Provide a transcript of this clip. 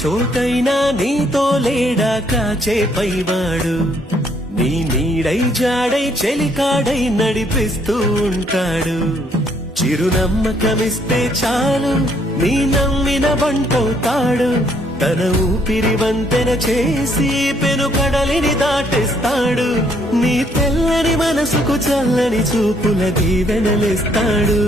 చోటైనా నీతో లేడా కాచే పైవాడు నీ నీడై జాడై చెలికాడై నడిపిస్తూ ఉంటాడు చిరునమ్మకమిస్తే చాలు నీ నమ్మిన బంటవుతాడు తన ఊపిరి వంతెన చేసి పెను కడలిని దాటిస్తాడు నీ తెల్లని మనసుకు చల్లని చూపుల దీవెనలిస్తాడు